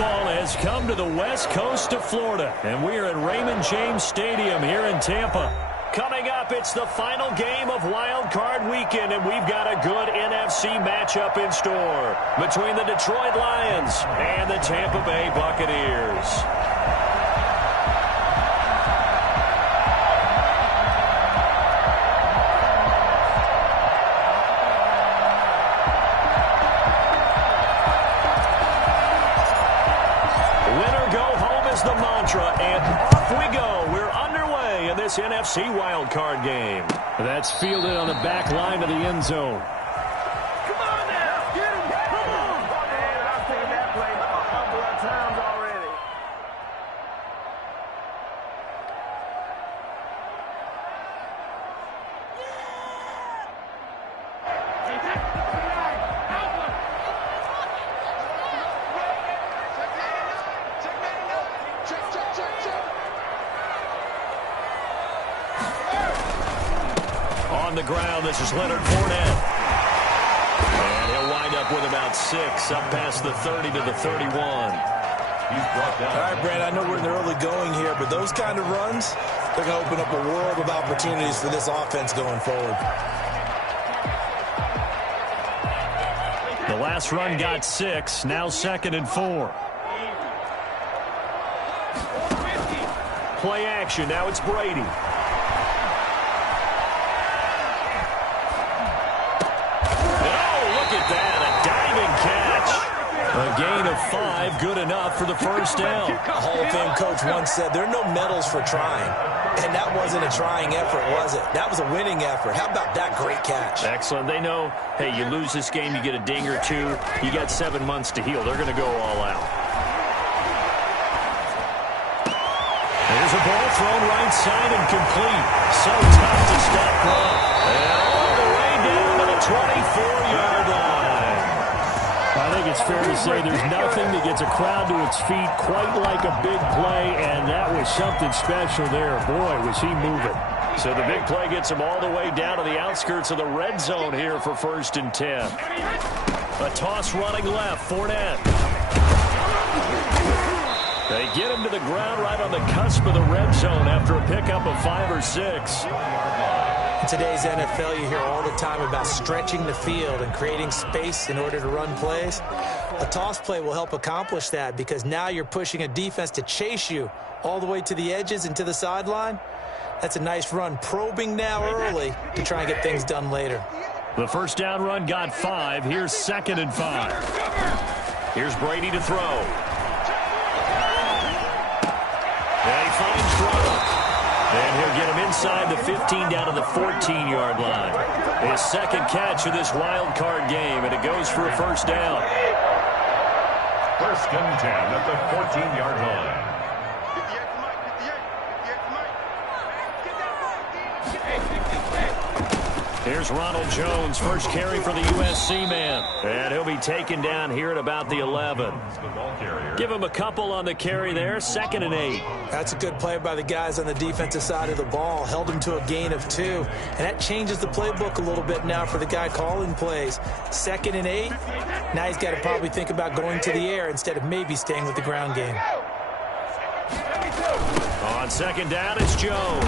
football has come to the west coast of Florida, and we are at Raymond James Stadium here in Tampa. Coming up, it's the final game of Wild Card Weekend, and we've got a good NFC matchup in store between the Detroit Lions and the Tampa Bay Buccaneers. The mantra, and off we go. We're underway in this NFC wildcard game. That's fielded on the back line of the end zone. Come on now, get him. Come on. Man, I've seen that play a couple of times already. On the ground, this is Leonard Fournette. And he'll wind up with about 6, up past the 30 to the 31. He's brought down. All right, Brad, I know we're in the early going here, but those kind of runs, they're going to open up a world of opportunities for this offense going forward. The last run got 6, now 2nd and 4. Play action, now it's Brady. A gain of 5, good enough for the first down. A Hall of Fame coach once said there are no medals for trying. And that wasn't a trying effort, was it? That was a winning effort. How about that great catch? Excellent. They know, hey, you lose this game, you get a ding or 2. You got 7 months to heal. They're going to go all out. There's a ball thrown right side and complete. So tough to stop run. And all the way down to the 24-yard line. I think it's fair to say there's nothing that gets a crowd to its feet quite like a big play, and that was something special there. Boy, was he moving. So the big play gets him all the way down to the outskirts of the red zone here for 1st and 10. A toss running left, Fournette. They get him to the ground right on the cusp of the red zone after a pickup of 5 or 6. In today's NFL, you hear all the time about stretching the field and creating space in order to run plays. A toss play will help accomplish that because now you're pushing a defense to chase you all the way to the edges and to the sideline. That's a nice run, probing now early to try and get things done later. The first down run got 5. Here's 2nd and 5. Here's Brady to throw. And he finds Ronald. And he'll get him inside the 15 down to the 14-yard line. His second catch of this wild card game, and it goes for a first down. 1st and 10 at the 14-yard line. Here's Ronald Jones, first carry for the USC man. And he'll be taken down here at about the 11. Give him a couple on the carry there, 2nd and 8. That's a good play by the guys on the defensive side of the ball. Held him to a gain of 2. And that changes the playbook a little bit now for the guy calling plays. 2nd and 8. Now he's got to probably think about going to the air instead of maybe staying with the ground game. On 2nd down, it's Jones.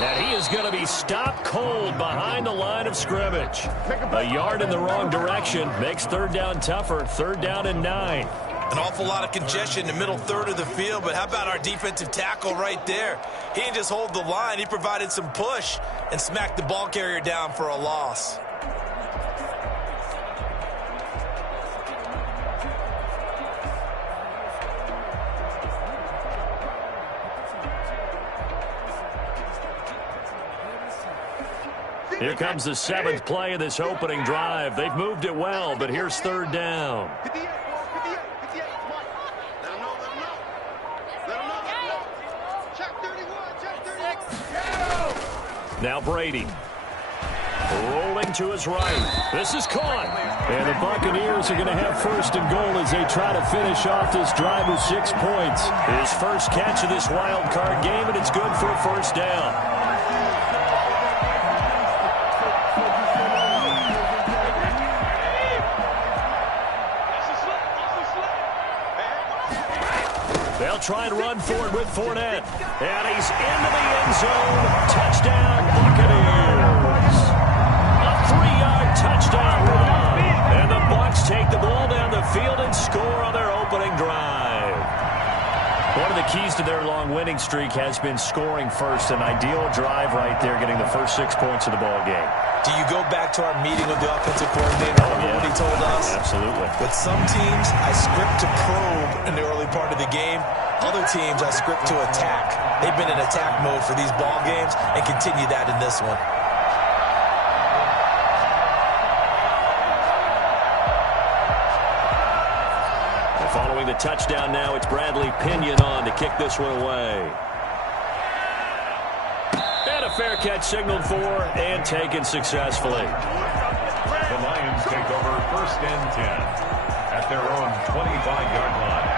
And he is going to be stopped cold behind the line of scrimmage. A yard in the wrong direction makes 3rd down tougher. 3rd down and 9. An awful lot of congestion in the middle third of the field, but how about our defensive tackle right there? He didn't just hold the line. He provided some push and smacked the ball carrier down for a loss. Here comes the 7th play of this opening drive. They've moved it well, but here's 3rd down. Now Brady. Rolling to his right. This is caught. And the Buccaneers are going to have 1st and goal as they try to finish off this drive with 6 points. His first catch of this wild card game, and it's good for a first down. They'll try and run for it with Fournette. And he's into the end zone. Touchdown, Buccaneers. A 3-yard touchdown run. And the Bucs take the ball down the field and score on their opening drive. One of the keys to their long winning streak has been scoring first. An ideal drive right there, getting the first 6 points of the ball game. Do you go back to our meeting with the offensive coordinator? Remember what he told us? Absolutely. With some teams, I script to probe in the early part of the game. Other teams, I script to attack. They've been in attack mode for these ball games and continue that in this one. And following the touchdown now, it's Bradley Pinion on to kick this one away. And a fair catch signaled for and taken successfully. The Lions take over 1st and 10 at their own 25-yard line.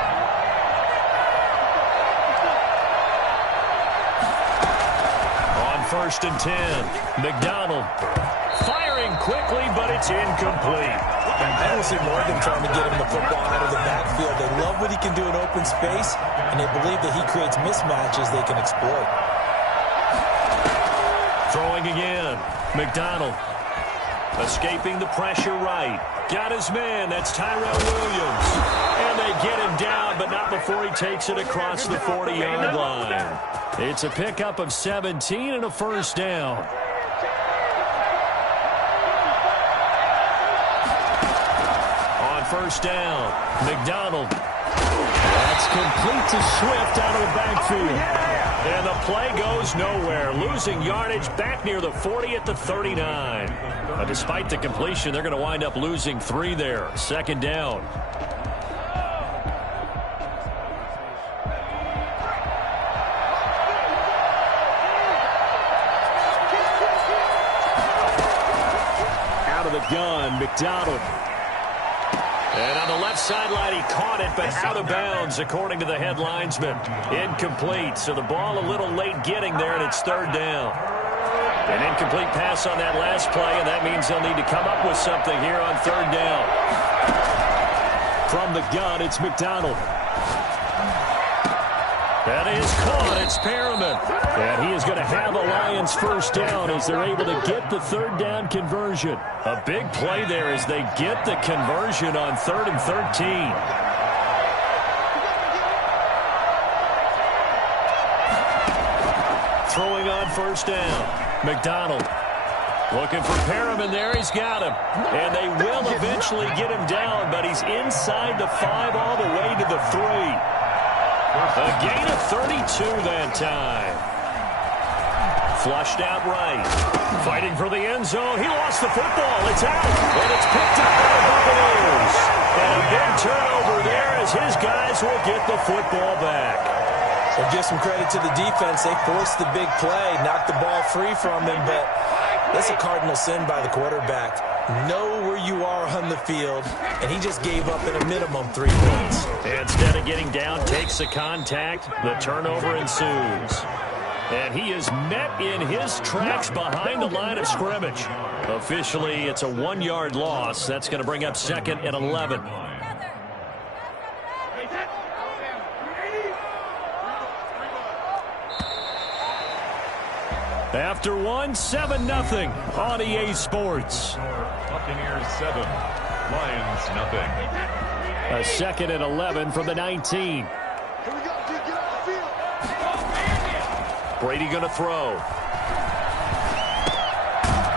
On 1st and 10, McDonald firing quickly, but it's incomplete. I don't see more than trying to get him the football out of the backfield. They love what he can do in open space, and they believe that he creates mismatches they can exploit. Throwing again. McDonald escaping the pressure right. Got his man. That's Tyrell Williams. And they get him down, but not before he takes it across the 40-yard line. It's a pickup of 17 and a first down. On 1st down, McDonald. That's complete to Swift out of the backfield. And the play goes nowhere. Losing yardage back near the 40 at the 39. Despite the completion, they're going to wind up losing 3 there. 2nd down. Out of the gun, McDonald. And on the left sideline, he caught it, but out of bounds, according to the head linesman. Incomplete, so the ball a little late getting there, and it's 3rd down. An incomplete pass on that last play, and that means they'll need to come up with something here on 3rd down. From the gun, it's McDonald. That is caught. It's Perriman. And he is going to have a Lions first down as they're able to get the 3rd down conversion. A big play there as they get the conversion on 3rd and 13. Throwing on 1st down. McDonald looking for Perriman there. He's got him. And they will eventually get him down, but he's inside the 5 all the way to the 3. A gain of 32 that time. Flushed out right. Fighting for the end zone. He lost the football. It's out. And it's picked up by the Buccaneers. And a big turnover there as his guys will get the football back. So give some credit to the defense. They forced the big play, knocked the ball free from him, but that's a cardinal sin by the quarterback. Know where you are on the field, and he just gave up at a minimum 3 points. Instead of getting down, takes the contact. The turnover ensues. And he is met in his tracks behind the line of scrimmage. Officially, it's a 1-yard loss. That's going to bring up 2nd and 11. After 1, 7-0 on EA Sports. Buccaneers 7, Lions nothing. A 2nd and 11 from the 19. Brady going to throw.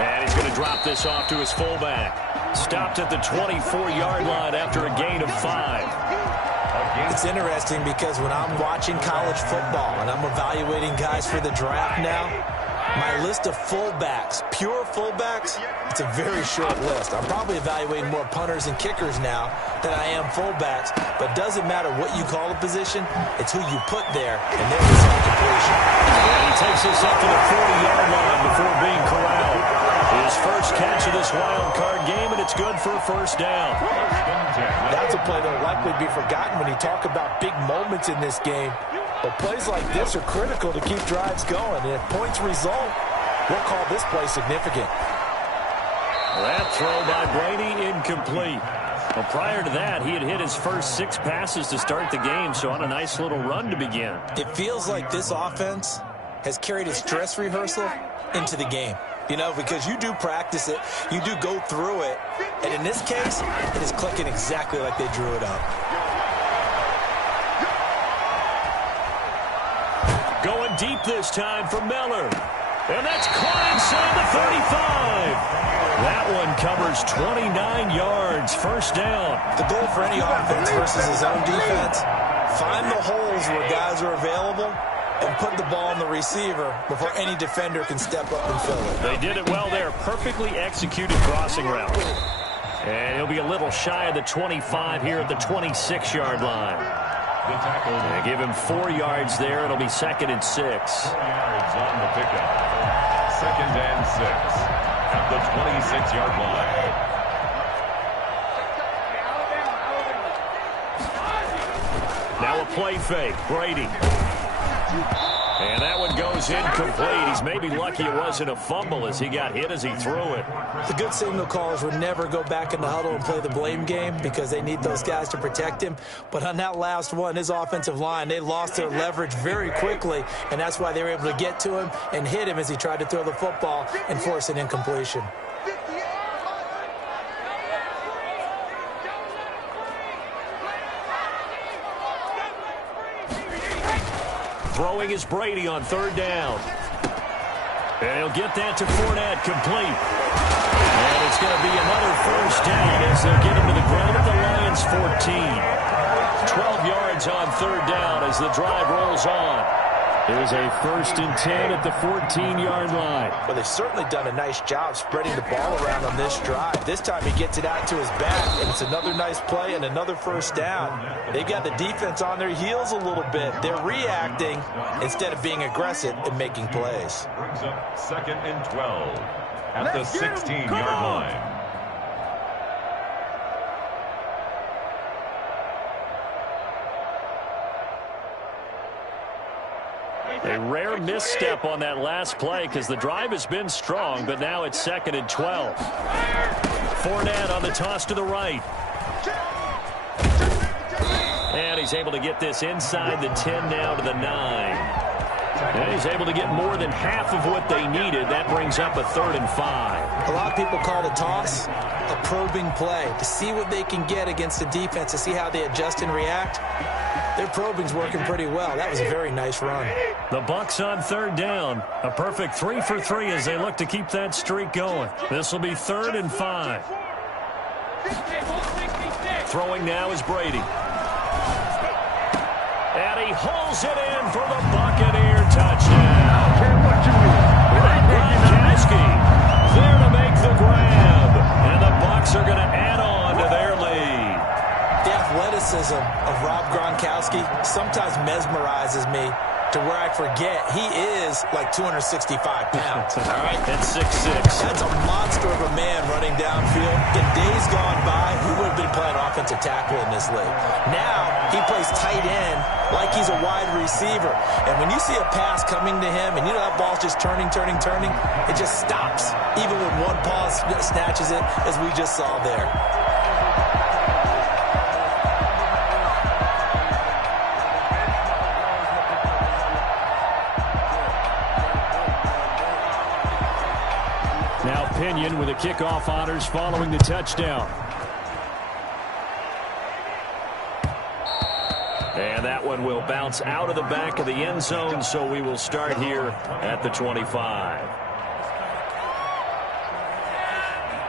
And he's going to drop this off to his fullback. Stopped at the 24-yard line after a gain of 5. It's interesting because when I'm watching college football and I'm evaluating guys for the draft now, my list of fullbacks, pure fullbacks, it's a very short list. I'm probably evaluating more punters and kickers now than I am fullbacks, but it doesn't matter what you call a position, it's who you put there, and there was some completion. And he takes this up to the 40-yard line before being corralled. His first catch of this wild card game, and it's good for a first down. That's a play that will likely be forgotten when you talk about big moments in this game. But plays like this are critical to keep drives going. And if points result, we'll call this play significant. That throw by Brady incomplete. Well, prior to that, he had hit his first 6 passes to start the game, so on a nice little run to begin. It feels like this offense has carried its dress rehearsal into the game. You know, because you do practice it, you do go through it, and in this case, it is clicking exactly like they drew it up. Going deep this time for Miller. And that's caught inside the 35. That one covers 29 yards, first down. The goal for any offense versus his own defense, find the holes where guys are available and put the ball on the receiver before any defender can step up and fill it. They did it well there. Perfectly executed crossing route. And he'll be a little shy of the 25 here at the 26-yard line. The tackle. They give him 4 yards there. It'll be 2nd and 6. 4 yards on the pickup. 2nd and 6 at the 26-yard line. Now a play fake. Brady. And that one goes incomplete. He's maybe lucky it wasn't a fumble as he got hit as he threw it. The good signal callers would never go back in the huddle and play the blame game because they need those guys to protect him. But on that last one, his offensive line, they lost their leverage very quickly, and that's why they were able to get to him and hit him as he tried to throw the football and force an incompletion. Throwing is Brady on 3rd down. And he'll get that to Fournette, complete. And it's going to be another first down as they'll get him to the ground at the Lions' 14. 12 yards on 3rd down as the drive rolls on. There's a 1st and 10 at the 14-yard line. Well, they've certainly done a nice job spreading the ball around on this drive. This time he gets it out to his back, and it's another nice play and another first down. They've got the defense on their heels a little bit. They're reacting instead of being aggressive and making plays. Brings up 2nd and 12 at the 16-yard line. A rare misstep on that last play because the drive has been strong, but now it's 2nd and 12. Fournette on the toss to the right. And he's able to get this inside the 10 now to the 9. And he's able to get more than half of what they needed. That brings up a 3rd and 5. A lot of people call the toss a probing play to see what they can get against the defense, to see how they adjust and react. Their probing's working pretty well. That was a very nice run. The Bucs on 3rd down. A perfect 3 for 3 as they look to keep that streak going. This will be 3rd and 5. Throwing now is Brady. And he hauls it in for the Buccaneer touchdown. Gronkowski there to make the grab. And the Bucs are going to add on to their lead. The athleticism of Rob Gronkowski sometimes mesmerizes me to where I forget he is like 265 pounds. All right? That's 6'6". That's a monster of a man running downfield. In days gone by, he would have been playing offensive tackle in this league. Now, he plays tight end like he's a wide receiver. And when you see a pass coming to him, and you know that ball's just turning, it just stops, even when one paw snatches it, as we just saw there. Now Pinion with the kickoff honors following the touchdown. And that one will bounce out of the back of the end zone, so we will start here at the 25.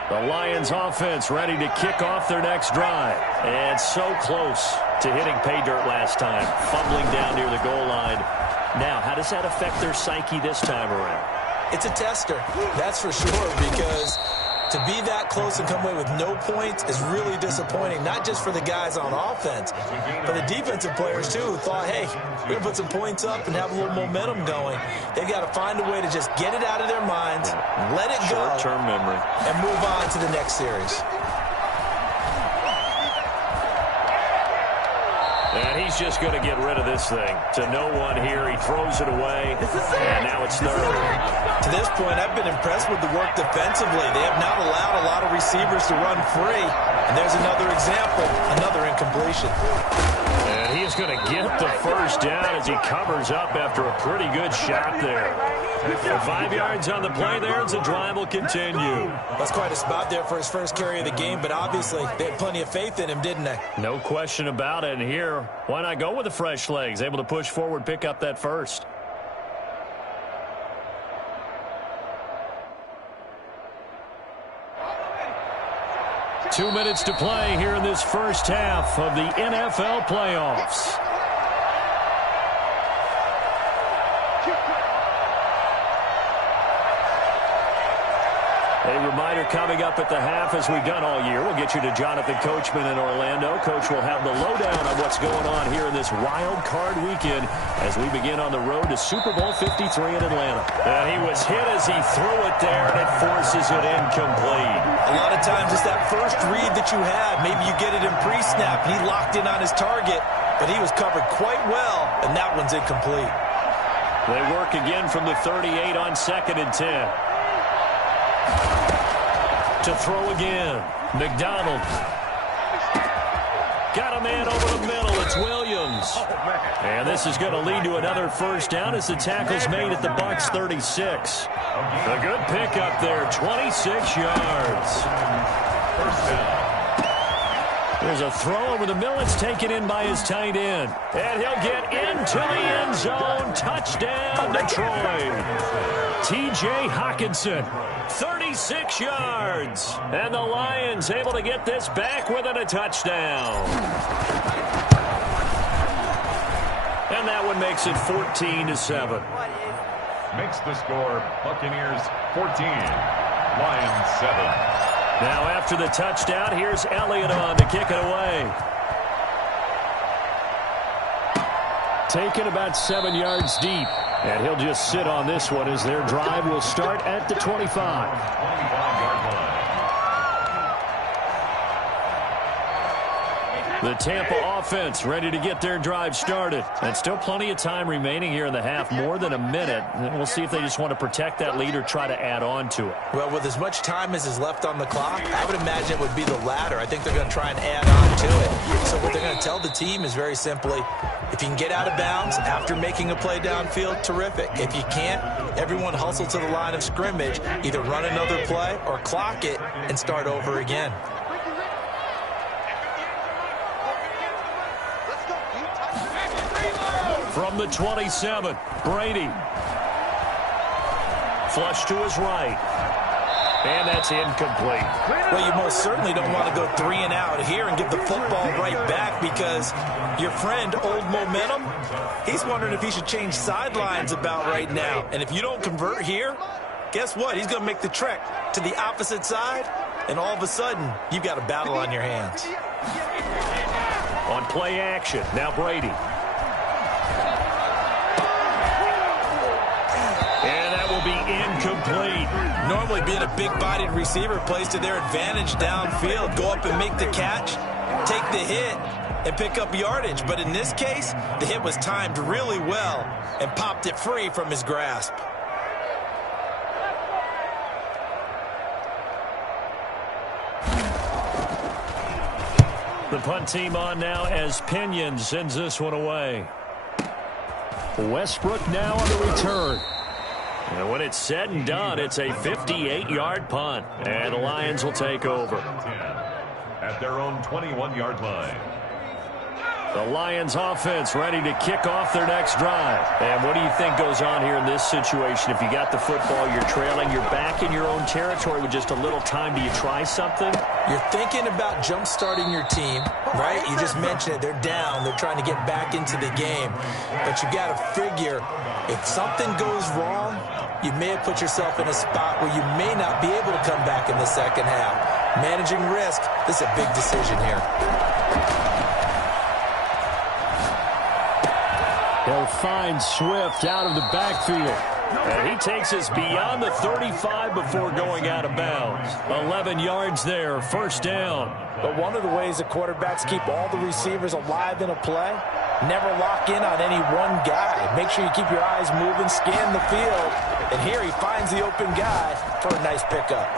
The Lions offense ready to kick off their next drive. And so close to hitting pay dirt last time, fumbling down near the goal line. Now, how does that affect their psyche this time around? It's a tester, that's for sure, because to be that close and come away with no points is really disappointing, not just for the guys on offense, but the defensive players, too, who thought, hey, we're going to put some points up and have a little momentum going. They've got to find a way to just get it out of their minds, let it go, short-term memory, and move on to the next series. And he's just going to get rid of this thing. To no one here. He throws it away. And now it's third. To this point, I've been impressed with the work defensively. They have not allowed a lot of receivers to run free. And there's another example, another incompletion. And he is going to get the first down as he covers up after a pretty good shot there. 5 yards on the play there as the drive will continue. That's quite a spot there for his first carry of the game, but obviously they had plenty of faith in him, didn't they? No question about it. And here, why not go with the fresh legs? Able to push forward, pick up that first. Two minutes to play here in this first half of the NFL playoffs. A reminder coming up at the half, as we've done all year. We'll get you to Jonathan Coachman in Orlando. Coach will have the lowdown on what's going on here in this wild card weekend as we begin on the road to Super Bowl 53 in Atlanta. And he was hit as he threw it there, and it forces it incomplete. A lot of times it's that first read that you have. Maybe you get it in pre-snap, and he locked in on his target, but he was covered quite well, and that one's incomplete. They work again from the 38 on 2nd and 10. To throw again. McDonald. Got a man over the middle. It's Williams. And this is going to lead to another first down as the tackle's made at the Bucs 36. A good pickup there. 26 yards. First down. There's a throw over the middle. It's taken in by his tight end. And he'll get into the end zone. Touchdown, Detroit. T.J. Hockenson, 36 yards. And the Lions able to get this back within a touchdown. And that one makes it 14-7. Makes the score Buccaneers 14, Lions 7. Now after the touchdown, here's Elliott on to kick it away. Taken about 7 yards deep. And he'll just sit on this one as their drive will start at the 25. 25-yard line. The Tampa offense ready to get their drive started. And still plenty of time remaining here in the half, more than a minute. And we'll see if they just want to protect that lead or try to add on to it. Well, with as much time as is left on the clock, I would imagine it would be the latter. I think they're going to try and add on to it. So what they're going to tell the team is very simply, if you can get out of bounds after making a play downfield, terrific. If you can't, everyone hustle to the line of scrimmage, either run another play or clock it and start over again. From the 27, Brady. Flush to his right. And that's incomplete. Well, you most certainly don't want to go 3 and out here and give the football right back, because your friend, Old Momentum, he's wondering if he should change sidelines about right now. And if you don't convert here, guess what? He's going to make the trek to the opposite side, and all of a sudden, you've got a battle on your hands. On play action, now Brady. And that will be incomplete. Normally being a big-bodied receiver plays to their advantage downfield. Go up and make the catch, take the hit, and pick up yardage. But in this case, the hit was timed really well and popped it free from his grasp. The punt team on now as Pinion sends this one away. Westbrook now on the return. And when it's said and done, it's a 58-yard punt. And the Lions will take over. At their own 21-yard line. The Lions offense ready to kick off their next drive. And what do you think goes on here in this situation? If you got the football, you're trailing, you're back in your own territory with just a little time. Do you try something? You're thinking about jump-starting your team, right? You just mentioned it. They're down. They're trying to get back into the game. But you got to figure, if something goes wrong, you may have put yourself in a spot where you may not be able to come back in the second half. Managing risk, this is a big decision here. They'll find Swift out of the backfield. And he takes us beyond the 35 before going out of bounds. 11 yards there, first down. But one of the ways the quarterbacks keep all the receivers alive in a play, never lock in on any one guy. Make sure you keep your eyes moving, scan the field. And here he finds the open guy for a nice pickup.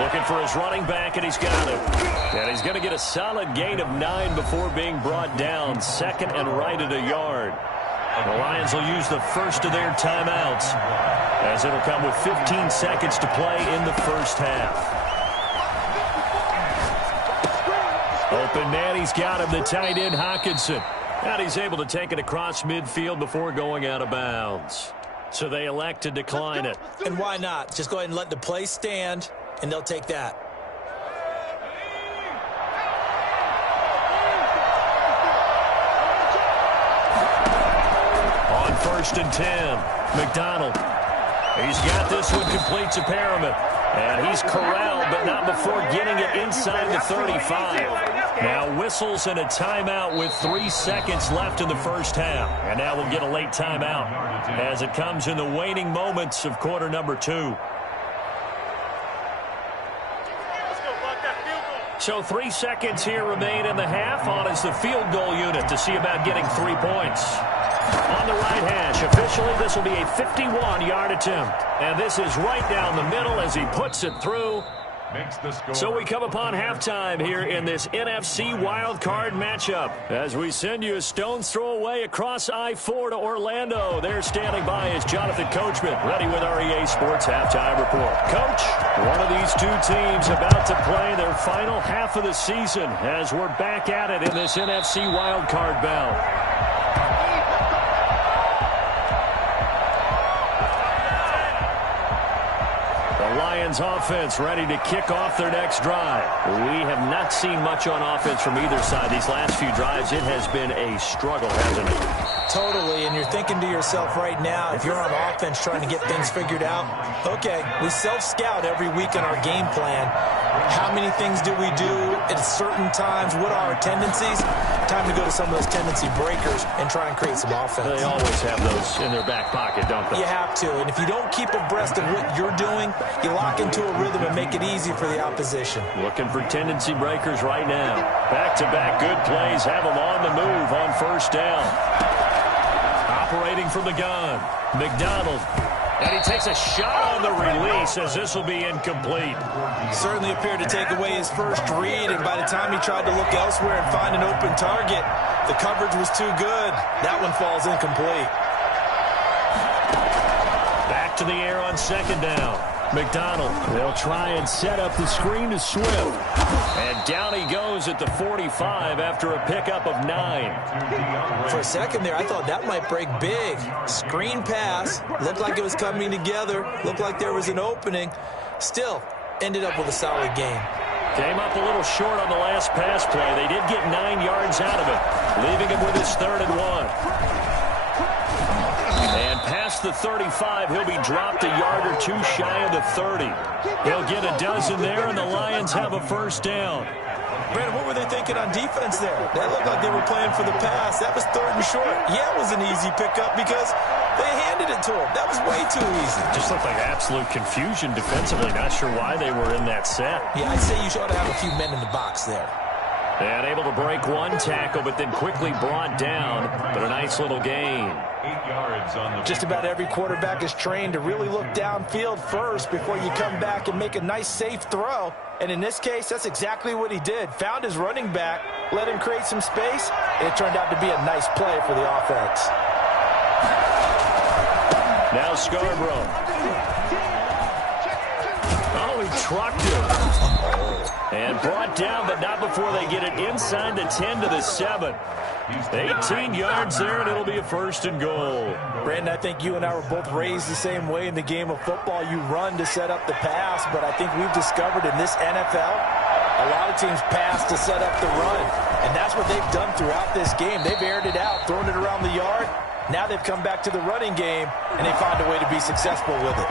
Looking for his running back, and he's got him. And he's going to get a solid gain of 9 before being brought down. Second and right at a yard. The Lions will use the first of their timeouts, as it'll come with 15 seconds to play in the first half. Open man, he's got him, the tight end Hockenson. And he's able to take it across midfield before going out of bounds. So they elect to decline it. And why not? Just go ahead and let the play stand, and they'll take that. On 1st and 10, McDonald. He's got this one complete to Perriman. And he's corralled, but not before getting it inside the 35. Now whistles and a timeout with 3 seconds left in the first half. And now we'll get a late timeout as it comes in the waning moments of quarter number 2. So 3 seconds here remain in the half. On is the field goal unit to see about getting 3 points. On the right hash, officially this will be a 51-yard attempt. And this is right down the middle as he puts it through. So we come upon halftime here in this NFC wildcard matchup as we send you a stone's throw away across I-4 to Orlando. There standing by is Jonathan Coachman, ready with our EA Sports Halftime Report. Coach, one of these two teams about to play their final half of the season as we're back at it in this NFC wildcard bout. Lions offense ready to kick off their next drive. We have not seen much on offense from either side. These last few drives, it has been a struggle, hasn't it? Totally, and you're thinking to yourself right now, if you're on offense trying to get things figured out, okay, we self-scout every week in our game plan. How many things do we do at certain times? What are our tendencies? Time to go to some of those tendency breakers and try and create some offense. They always have those in their back pocket, don't they? You have to, and if you don't keep abreast of what you're doing, you lock into a rhythm and make it easy for the opposition. Looking for tendency breakers right now. Back-to-back good plays have them on the move on first down. Operating from the gun, McDonald. And he takes a shot on the release as this will be incomplete. Certainly appeared to take away his first read, and by the time he tried to look elsewhere and find an open target, the coverage was too good. That one falls incomplete. Back to the air on second down. McDonald will try and set up the screen to Swift. And down he goes at the 45 after a pickup of 9. For a second there, I thought that might break big. Screen pass. Looked like it was coming together. Looked like there was an opening. Still, ended up with a solid game. Came up a little short on the last pass play. They did get 9 yards out of it, leaving him with his 3rd and 1. And past the 35, he'll be dropped a yard or two shy of the 30. He'll get a dozen there, and the Lions have a first down. Brandon, what were they thinking on defense there? That looked like they were playing for the pass. That was 3rd and short. Yeah, it was an easy pickup because they handed it to him. That was way too easy. Just looked like absolute confusion defensively. Not sure why they were in that set. Yeah, I'd say you ought to have a few men in the box there. And able to break one tackle, but then quickly brought down. But a nice little gain. 8 yards on the... Just about every quarterback is trained to really look downfield first before you come back and make a nice, safe throw. And in this case, that's exactly what he did. Found his running back, let him create some space, and it turned out to be a nice play for the offense. Now Scarborough. Oh, he trucked him. And brought down, but not before they get it inside the 10 to the 7. 18 yards there, and it'll be a 1st and goal. Brandon, I think you and I were both raised the same way in the game of football. You run to set up the pass, but I think we've discovered in this NFL, a lot of teams pass to set up the run. And that's what they've done throughout this game. They've aired it out, thrown it around the yard. Now they've come back to the running game, and they found a way to be successful with it.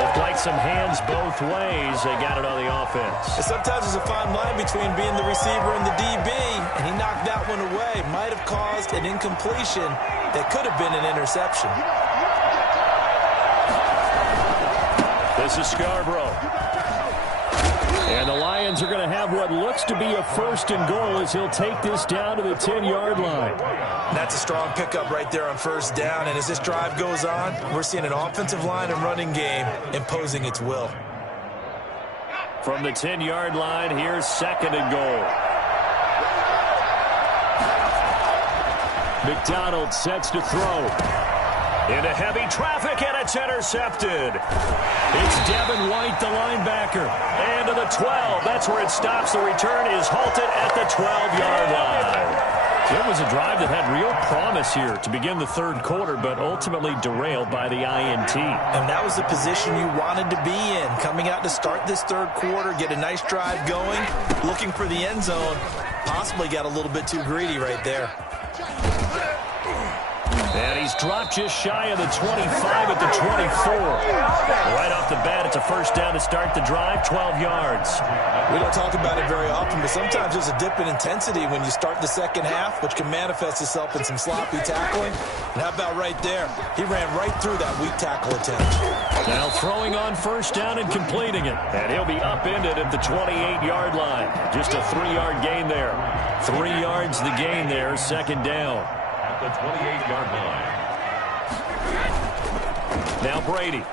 Looked like some hands both ways. They got it on the offense. And sometimes there's a fine line between being the receiver and the DB, and he knocked that one away. Might have caused an incompletion that could have been an interception. This is Scarborough. And the Lions are going to have what looks to be a 1st and goal as he'll take this down to the 10-yard line. That's a strong pickup right there on 1st down. And as this drive goes on, we're seeing an offensive line and running game imposing its will. From the 10-yard line, here's 2nd and goal. McDonald sets to throw. Into heavy traffic, and it's intercepted. It's Devin White, the linebacker. And to the 12. That's where it stops. The return is halted at the 12-yard line. It was a drive that had real promise here to begin the 3rd quarter, but ultimately derailed by the INT. And that was the position you wanted to be in. Coming out to start this 3rd quarter, get a nice drive going, looking for the end zone. Possibly got a little bit too greedy right there. And he's dropped just shy of the 25 at the 24. Right off the bat, it's a 1st down to start the drive, 12 yards. We don't talk about it very often, but sometimes there's a dip in intensity when you start the 2nd half, which can manifest itself in some sloppy tackling. And how about right there? He ran right through that weak tackle attempt. Now throwing on 1st down and completing it. And he'll be upended at the 28-yard line. Just a 3-yard gain there. 3 yards the gain there, 2nd down. The 28-yard line. Now Brady.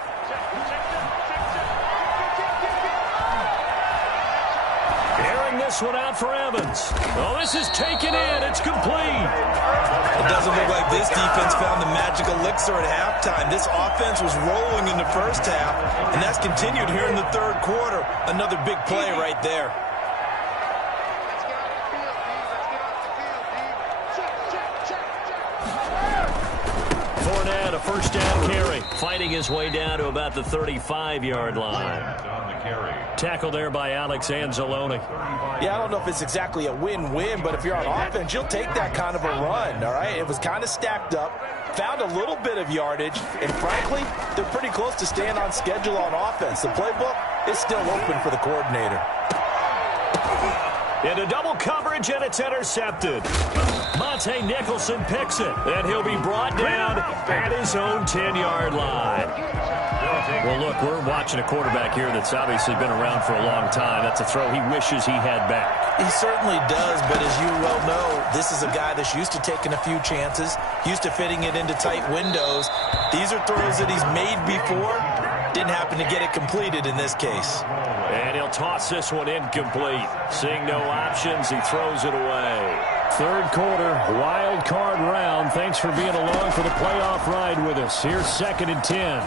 Airing this one out for Evans. Oh, this is taken in. It's complete. It doesn't look like this defense found the magic elixir at halftime. This offense was rolling in the 1st half, and that's continued here in the 3rd quarter. Another big play right there. A 1st down carry, fighting his way down to about the 35-yard line. Tackle there by Alex Anzalone. Yeah, I don't know if it's exactly a win-win, but if you're on offense, you'll take that kind of a run, all right? It was kind of stacked up, found a little bit of yardage, and frankly, they're pretty close to staying on schedule on offense. The playbook is still open for the coordinator. Into double coverage, and it's intercepted. Monte Nicholson picks it, and he'll be brought down at his own 10-yard line. Well, look, we're watching a quarterback here that's obviously been around for a long time. That's a throw he wishes he had back. He certainly does, but as you well know, this is a guy that's used to taking a few chances, used to fitting it into tight windows. These are throws that he's made before. Didn't happen to get it completed in this case. And he'll toss this one incomplete. Seeing no options, he throws it away. 3rd quarter, wild card round. Thanks for being along for the playoff ride with us. Here's 2nd and 10.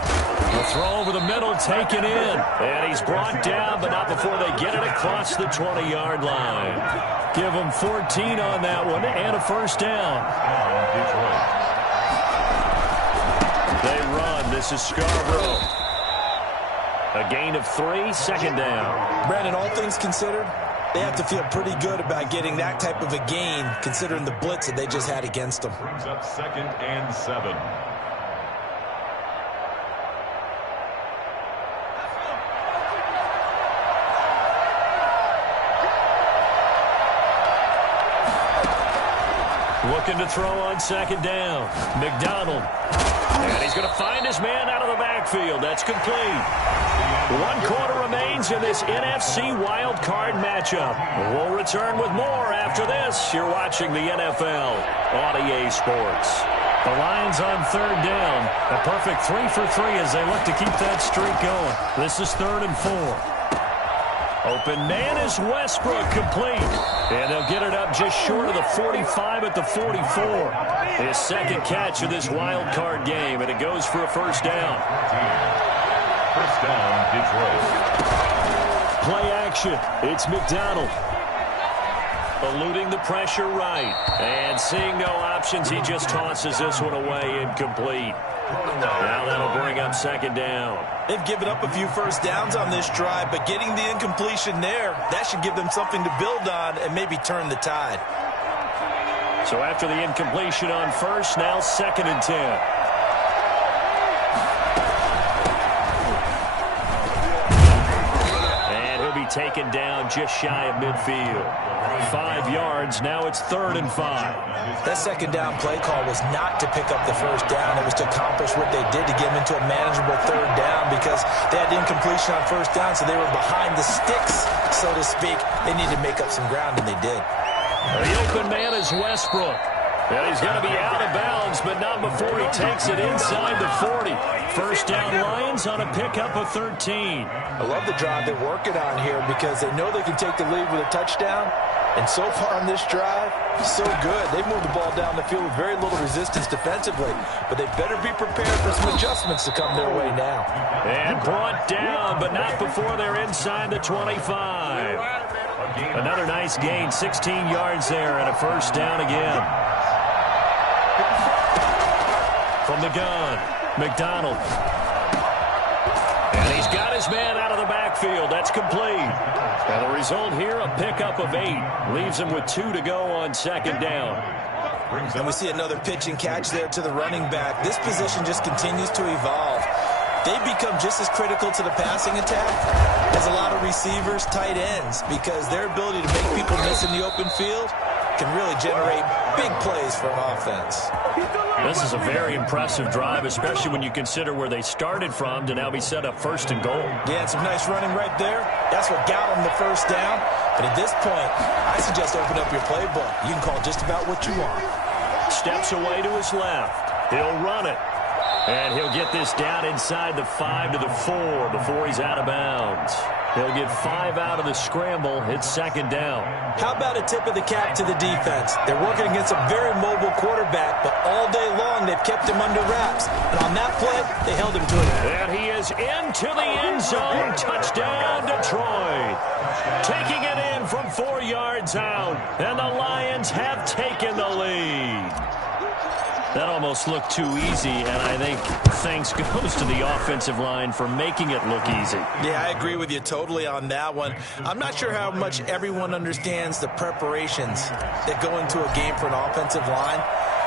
The throw over the middle, taken in. And he's brought down, but not before they get it across the 20-yard line. Give him 14 on that one, and a 1st down. They run. This is Scarborough. A gain of 3, 2nd down. Brandon, all things considered, they have to feel pretty good about getting that type of a gain, considering the blitz that they just had against them. Brings up 2nd and 7. Looking to throw on 2nd down. McDonald. And he's going to find his man out of the backfield. That's complete. 1 quarter remains in this NFC wild card matchup. We'll return with more after this. You're watching the NFL on EA Sports. The Lions on 3rd down. A perfect 3 for 3 as they look to keep that streak going. This is 3rd and 4. Open man is Westbrook, complete. And they'll get it up just short of the 45 at the 44. His 2nd catch of this wild card game, and it goes for a 1st down. 1st down, Detroit. Play action. It's McDonald. Eluding the pressure right. And seeing no options, he just tosses this one away, incomplete. Now that'll bring up 2nd down. They've given up a few 1st downs on this drive, but getting the incompletion there, that should give them something to build on and maybe turn the tide. So after the incompletion on 1st, now 2nd and 10. And he'll be taken down just shy of midfield. 5 yards. Now it's 3rd and 5. That second down play call was not to pick up the first down. It was to accomplish what they did to get them into a manageable 3rd down because they had incompletion on first down, so they were behind the sticks, so to speak. They needed to make up some ground, and they did. The open man is Westbrook. And he's going to be out of bounds, but not before he takes it inside the 40. First down Lions on a pickup of 13. I love the drive they're working on here because they know they can take the lead with a touchdown. And so far on this drive, so good. They've moved the ball down the field with very little resistance defensively. But they better be prepared for some adjustments to come their way now. And brought down, but not before they're inside the 25. Another nice gain, 16 yards there, and a first down again. From the gun, McDonald. And he's got his man out of the backfield. That's complete. And the result here, a pickup of 8. Leaves him with 2 to go on second down. And we see another pitch and catch there to the running back. This position just continues to evolve. They become just as critical to the passing attack as a lot of receivers, tight ends, because their ability to make people miss in the open field can really generate big plays for an offense. This is a very impressive drive, especially when you consider where they started from to now be set up 1st and goal. Yeah, and some nice running right there. That's what got them the first down. But at this point, I suggest open up your playbook. You can call just about what you want. Steps away to his left. He'll run it. And he'll get this down inside the 5 to the 4 before he's out of bounds. He'll get 5 out of the scramble. It's second down. How about a tip of the cap to the defense? They're working against a very mobile quarterback, but all day long they've kept him under wraps. And on that play, they held him to it. And he is into the end zone. Touchdown, Detroit. Taking it in from 4 yards out. And the Lions have taken the lead. That almost looked too easy, and I think thanks goes to the offensive line for making it look easy. Yeah, I agree with you totally on that one. I'm not sure how much everyone understands the preparations that go into a game for an offensive line,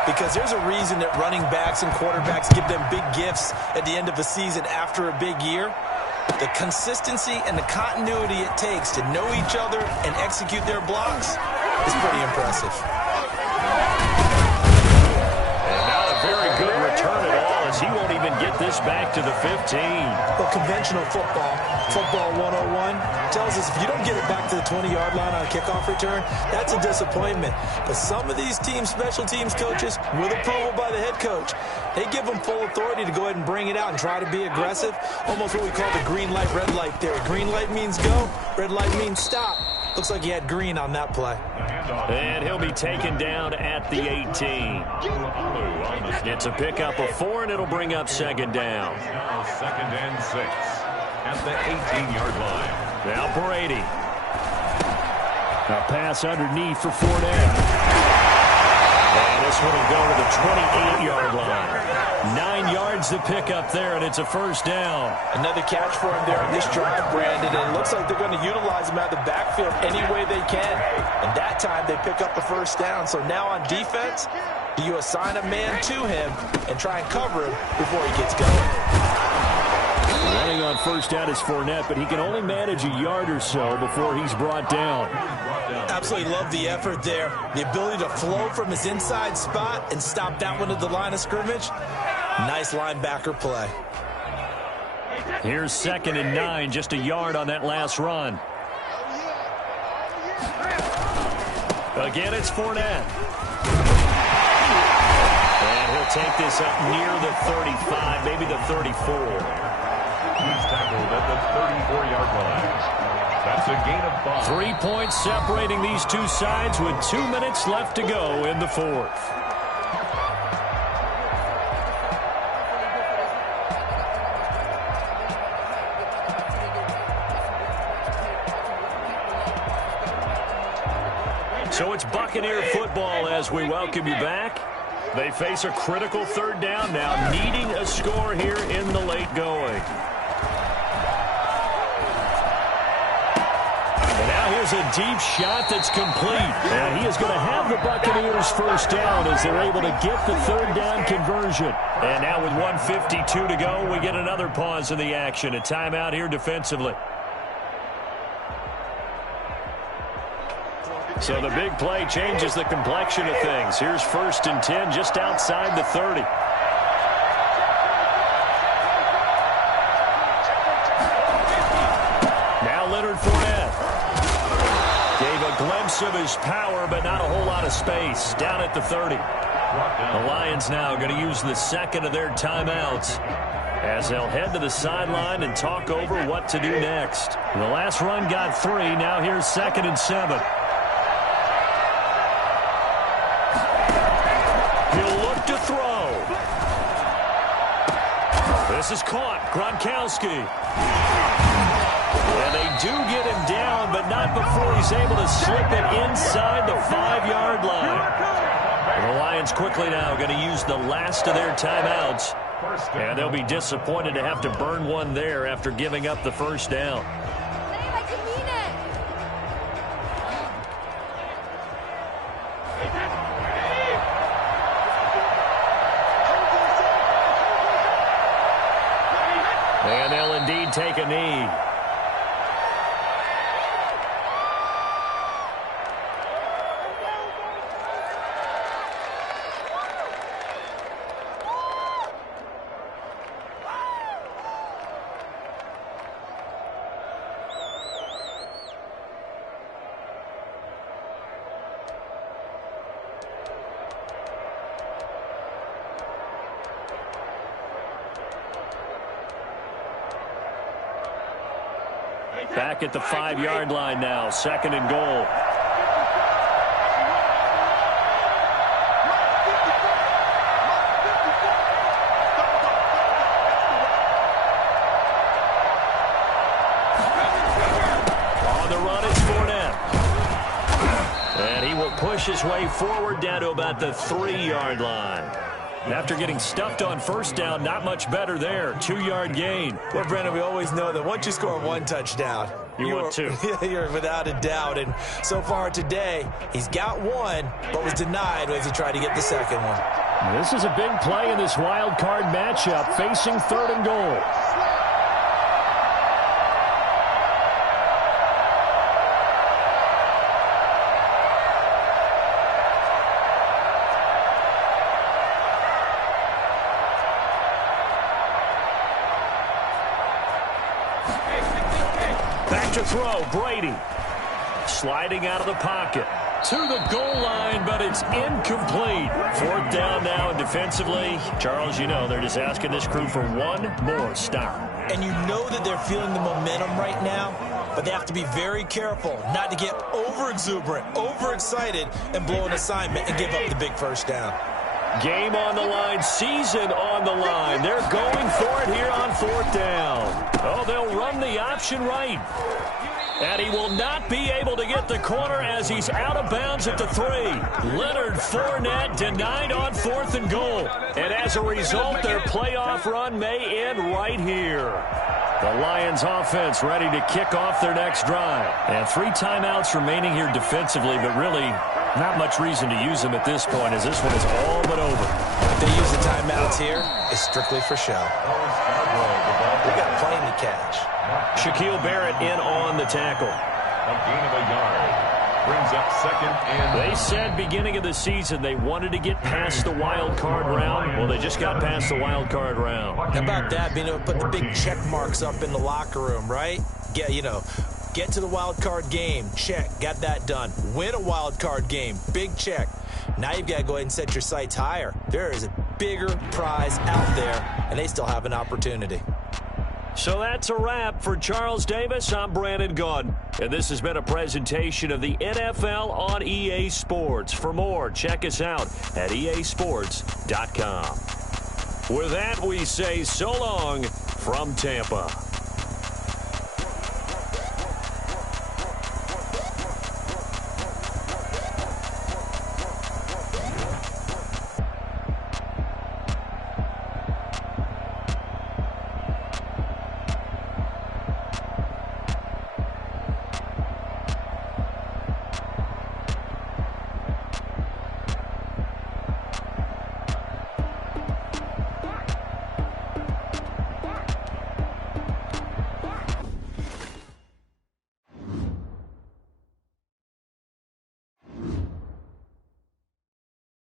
because there's a reason that running backs and quarterbacks give them big gifts at the end of a season after a big year. The consistency and the continuity it takes to know each other and execute their blocks is pretty impressive. Very good return at all, as he won't even get this back to the 15. Well, conventional football 101, tells us if you don't get it back to the 20-yard line on a kickoff return, that's a disappointment. But some of these teams, special teams coaches, with approval by the head coach, they give them full authority to go ahead and bring it out and try to be aggressive. Almost what we call the green light, red light theory. Green light means go, red light means stop. Looks like he had green on that play. And he'll be taken down at the 18. It's a pickup of 4, and it'll bring up second down. Now 2nd and 6 at the 18-yard line. Now Brady. A pass underneath for Fournette. And this one will go to the 28-yard line. 9 yards to pick up there, and it's a first down. Another catch for him there on this drive, Brandon, and it looks like they're going to utilize him out of the backfield any way they can. And that time they pick up the first down. So now on defense, do you assign a man to him and try and cover him before he gets going? Running on first down is Fournette, but he can only manage a yard or so before he's brought down. Absolutely love the effort there. The ability to flow from his inside spot and stop that one at the line of scrimmage. Nice linebacker play. Here's 2nd and 9, just a yard on that last run. Again, it's Fournette. And he'll take this up near the 35, maybe the 34. He's tackled at the 34-yard line. That's a gain of 5. 3 points separating these two sides with 2 minutes left to go in the 4th. So it's Buccaneer football as we welcome you back. They face a critical 3rd down now, needing a score here in the late going. And now here's a deep shot that's complete. And he is going to have the Buccaneers first down as they're able to get the 3rd down conversion. And now with 1:52 to go, we get another pause in the action. A timeout here defensively. So the big play changes the complexion of things. Here's 1st and 10 just outside the 30. Now Leonard Fournette. Gave a glimpse of his power, but not a whole lot of space. Down at the 30. The Lions now going to use the second of their timeouts as they'll head to the sideline and talk over what to do next. The last run got 3. Now here's 2nd and 7. He'll look to throw. This is caught. Gronkowski. And they do get him down, but not before he's able to slip it inside the 5-yard line. The Lions quickly now going to use the last of their timeouts. And they'll be disappointed to have to burn one there after giving up the first down. And they'll indeed take a knee. Back at the 5-yard line now, 2nd and goal. On the run, it's Fournette. And he will push his way forward down to about the 3-yard line. After getting stuffed on 1st down, not much better there. 2-yard gain. Well, Brendan, we always know that once you score 1 touchdown, want 2. You're without a doubt. And so far today, he's got 1, but was denied as he tried to get the 2nd one. This is a big play in this wild card matchup, facing 3rd and goal. Back to throw, Brady. Sliding out of the pocket. To the goal line, but it's incomplete. 4th down now, and defensively, Charles, you know, they're just asking this crew for one more stop. And you know that they're feeling the momentum right now, but they have to be very careful not to get over-exuberant, overexcited, and blow an assignment and give up the big 1st down. Game on the line, season on the line. They're going for it here on 4th down. Oh, they'll run the option right. And he will not be able to get the corner as he's out of bounds at the 3. Leonard Fournette denied on 4th and goal. And as a result, their playoff run may end right here. The Lions offense ready to kick off their next drive. And 3 timeouts remaining here defensively, but really not much reason to use them at this point as this one is all but over. If they use the timeouts here, it's strictly for show. We got plenty to catch. Shaquille Barrett in on the tackle. A gain of a yard. Brings up 2nd and... They said beginning of the season they wanted to get past the wild card round. Well, they just got past the wild card round. How about that, being able to put the big check marks up in the locker room, right? Get to the wild card game, check, got that done. Win a wild card game, big check. Now you've got to go ahead and set your sights higher. There is a bigger prize out there, and they still have an opportunity. So that's a wrap for Charles Davis. I'm Brandon Gaudin, and this has been a presentation of the NFL on EA Sports. For more, check us out at easports.com. With that, we say so long from Tampa.